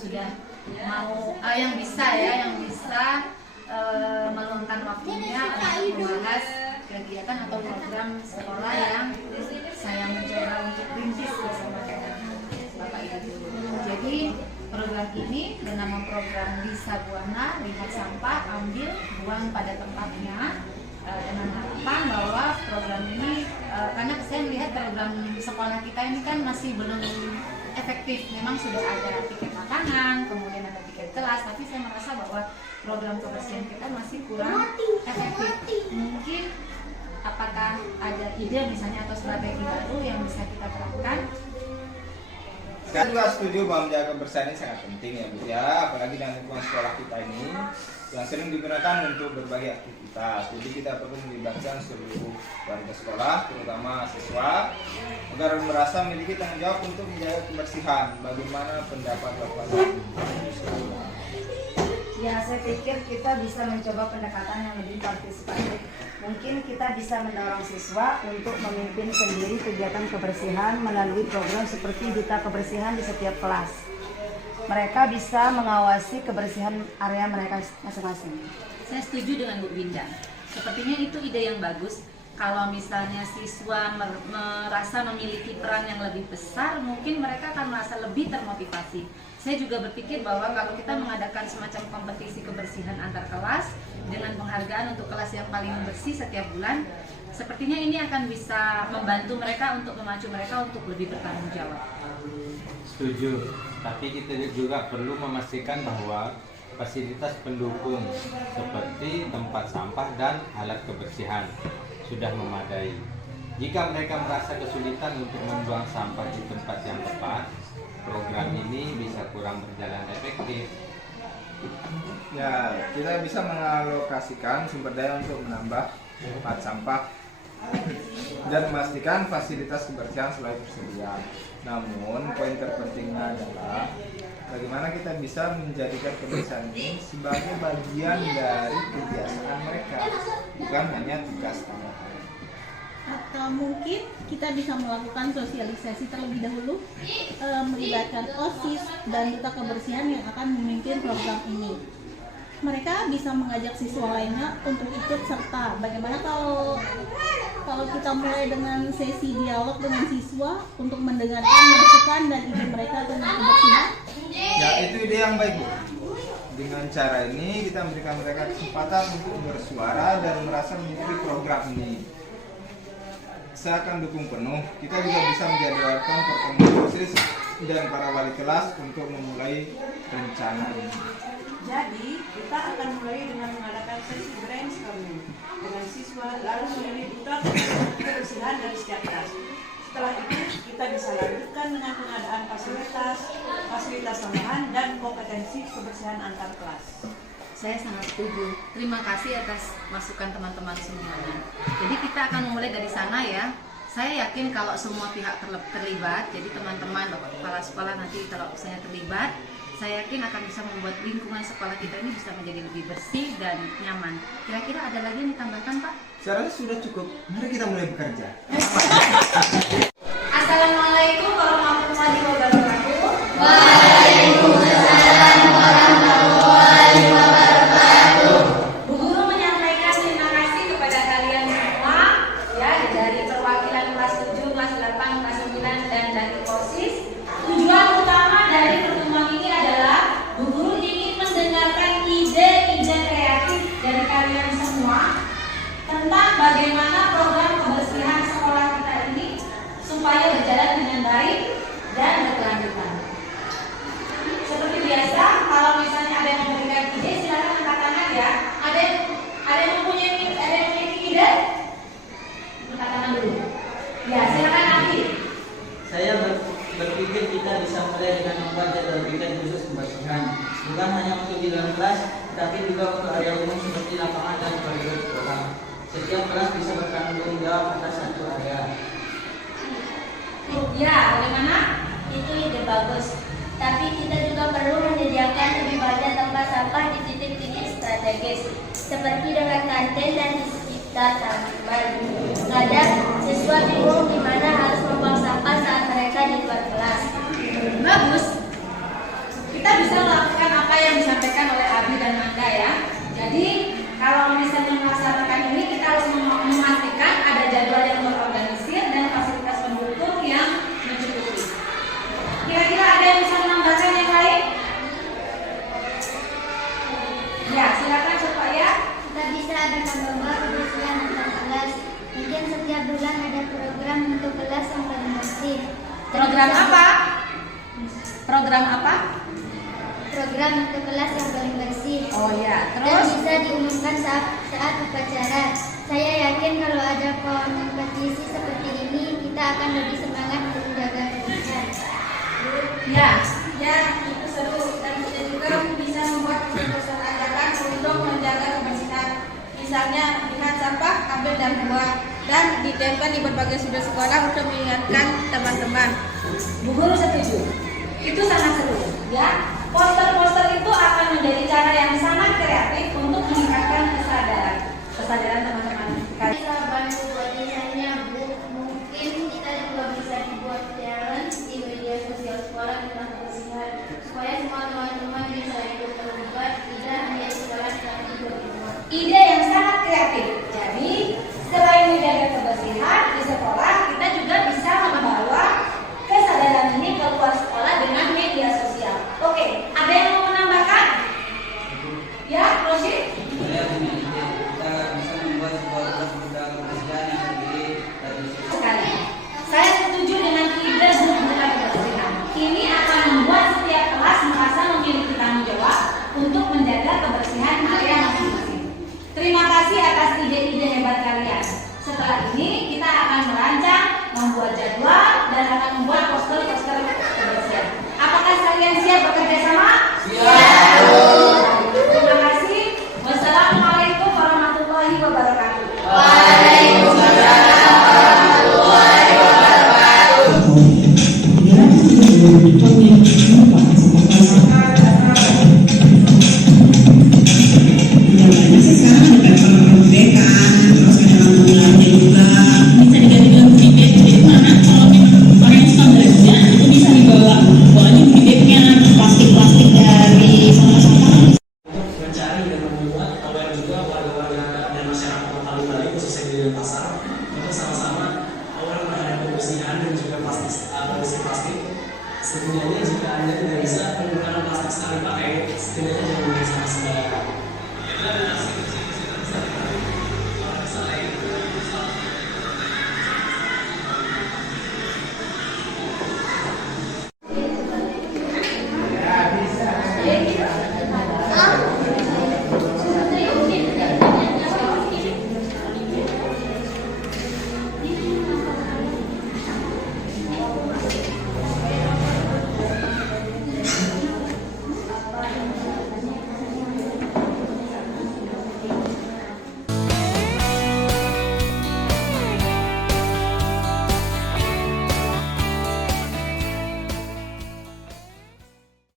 sudah mau yang bisa meluangkan waktunya untuk membahas kegiatan atau program sekolah yang saya mencoba untuk rintis bersama dengan Bapak Ibu. Jadi program ini bernama program Bisa Buana, Lihat Sampah, Ambil, Buang pada Tempatnya, dengan harapan bahwa program ini karena saya melihat program sekolah kita ini kan masih belum efektif. Memang sudah ada tiket makanan, kemudian ada tiket kelas, tapi saya merasa bahwa program kebersihan kita masih kurang efektif. Mungkin apakah ada ide misalnya atau strategi baru yang bisa kita terapkan? Saya juga setuju bahwa menjaga kebersihan ini sangat penting ya Bu ya, apalagi dengan lingkungan sekolah kita ini yang sering digunakan untuk berbagai aktivitas. Jadi kita perlu melibatkan seluruh warga sekolah, terutama siswa, agar merasa memiliki tanggung jawab untuk menjaga kebersihan. Bagaimana pendapat Bapak? Ya, saya pikir kita bisa mencoba pendekatan yang lebih partisipatif. Mungkin kita bisa mendorong siswa untuk memimpin sendiri kegiatan kebersihan melalui program seperti Duta Kebersihan di setiap kelas. Mereka bisa mengawasi kebersihan area mereka masing-masing. Saya setuju dengan Bu Binda. Sepertinya itu ide yang bagus. Kalau misalnya siswa merasa memiliki peran yang lebih besar, mungkin mereka akan merasa lebih termotivasi. Saya juga berpikir bahwa kalau kita mengadakan semacam kompetisi kebersihan antar kelas dengan penghargaan untuk kelas yang paling bersih setiap bulan, sepertinya ini akan bisa membantu mereka untuk memacu mereka untuk lebih bertanggung jawab. Setuju, tapi kita juga perlu memastikan bahwa fasilitas pendukung seperti tempat sampah dan alat kebersihan sudah memadai. Jika mereka merasa kesulitan untuk membuang sampah di tempat yang tepat, program ini bisa kurang berjalan efektif. Ya, kita bisa mengalokasikan sumber daya untuk menambah tempat sampah dan memastikan fasilitas kebersihan selalu tersedia. Namun, poin terpentingnya adalah bagaimana kita bisa menjadikan kebersihan ini sebagai bagian dari kebiasaan mereka, bukan hanya tugas tambahan. Atau mungkin kita bisa melakukan sosialisasi terlebih dahulu, melibatkan OSIS dan Duta Kebersihan yang akan memimpin program ini. Mereka bisa mengajak siswa lainnya untuk ikut serta. Bagaimana kalau kita mulai dengan sesi dialog dengan siswa untuk mendengarkan masukan dan ide mereka tentang kebersihan? Ya, itu ide yang baik Bu. Dengan cara ini kita memberikan mereka kesempatan untuk bersuara dan merasa mengikuti program ini. Saya akan dukung penuh. Kita juga bisa menjadwalkan pertemuan OSIS dan para wali kelas untuk memulai rencana ini. Jadi, kita akan mulai dengan mengadakan sesi brainstorming dengan siswa, lalu memilih duta kebersihan dari setiap kelas. Setelah itu, kita bisa lanjutkan dengan pengadaan fasilitas tambahan, dan kompetensi kebersihan antar kelas. Saya sangat setuju. Terima kasih atas masukan teman-teman semuanya. Jadi kita akan memulai dari sana ya. Saya yakin kalau semua pihak terlibat, jadi teman-teman, Bapak Kepala Sekolah nanti kalau misalnya terlibat, saya yakin akan bisa membuat lingkungan sekolah kita ini bisa menjadi lebih bersih dan nyaman. Kira-kira ada lagi yang ditambahkan, Pak? Saya rasa sudah cukup. Mari kita mulai bekerja. Assalamualaikum warahmatullahi wabarakatuh. Waalaikumsalam warahmatullahi wabarakatuh. Bu Guru menyampaikan terima kasih kepada kalian semua ya, dari perwakilan kelas 7, kelas 8, kelas 9 dan dari OSIS. Tujuan utama dari pertemuan ini adalah Bu Guru ingin mendengarkan ide-ide kreatif dari kalian semua tentang bagaimana program kebersihan sekolah kita ini supaya berjalan dengan baik dan berkelanjutan. Seperti biasa, kalau misalnya ada yang memberikan ide, silakan angkat tangan ya. Ada yang mempunyai ide? Angkat tangan dulu. Ya, silakan Abi. Saya berpikir kita bisa mulai dengan membuat jadwal weekend khusus kebersihan, bukan hanya untuk di dalam kelas, tapi juga untuk area umum seperti lapangan dan koridor sekolah. Setiap kelas bisa bertanggung jawab atas satu area. Ya, bagaimana? Itu ide bagus. Tapi kita juga perlu menyediakan lebih banyak tempat sampah di titik-titik strategis, seperti dekat kantin dan di sekitar taman. Kadang siswa bingung di mana harus membuang sampah saat mereka di luar kelas. Bagus. kita bisa melakukan apa yang disampaikan oleh Abi dan Manda ya. Jadi kalau misalnya melaksanakan ini kita harus memastikan ada jadwal yang terorganisir dan fasilitas pendukung yang mencukupi. Kira-kira ada yang bisa menambahkan yang lain? Ya, silakan supaya Kita bisa adakan lomba kebersihan antar kelas. Mungkin setiap bulan ada program untuk kelas yang paling bersih. program apa? Program apa? Program untuk kelas yang paling bersih. Oh ya, Dan terus bisa diumumkan saat upacara. Saya yakin kalau ada kompetisi seperti ini, kita akan lebih semangat untuk menjaga kebersihan. ya. Ya, itu seru dan kita juga bisa membuat usul ajakan untuk menjaga kebersihan. Misalnya lihat sampah, ambil dan buang, dan ditempel di berbagai sudut sekolah untuk mengingatkan teman-teman. Bu Guru setuju. Itu sangat seru, ya. Poster-poster itu akan menjadi cara yang sangat kreatif untuk meningkatkan kesadaran teman-teman. Bisa bantu buat desainnya, Bu. Mungkin kita juga bisa dibuat challenge di media sosial sekolah tentang kebersihan, supaya semua teman-teman bisa ikut terlibat, tidak hanya di sekolah tapi juga di luar. Ide yang sangat kreatif. Jadi, selain menjaga kebersihan di sekolah, kita juga bisa membawa kesadaran ini ke luar sekolah dengan media sosial. Oke, ada yang mau menambahkan? Ya, Rosyid? Saya punya ide, kita bisa membuat sebuah kelas muda kebersihan yang terdiri dari Sekali. Saya setuju dengan ide grup muda kebersihan. Ini akan membuat setiap kelas merasa memiliki tanggung jawab untuk menjaga kebersihan area masing-masing. Terima kasih atas ide-ide hebat kalian. Setelah ini kita akan merancang, membuat jadwal, dan akan membuat poster-poster kebersihan. Apakah kalian siap bekerja sama? Siap. Terima kasih. Wassalamualaikum warahmatullahi wabarakatuh. mencari dan membuat aware juga warga-warga dan masyarakat kota Bali khususnya di Denpasar untuk sama-sama aware terhadap kebersihan dan juga plastik. Setidaknya jika Anda tidak bisa menggunakan plastik sekali pakai, setidaknya jangan menggunakan sampah sembarangan. Jadi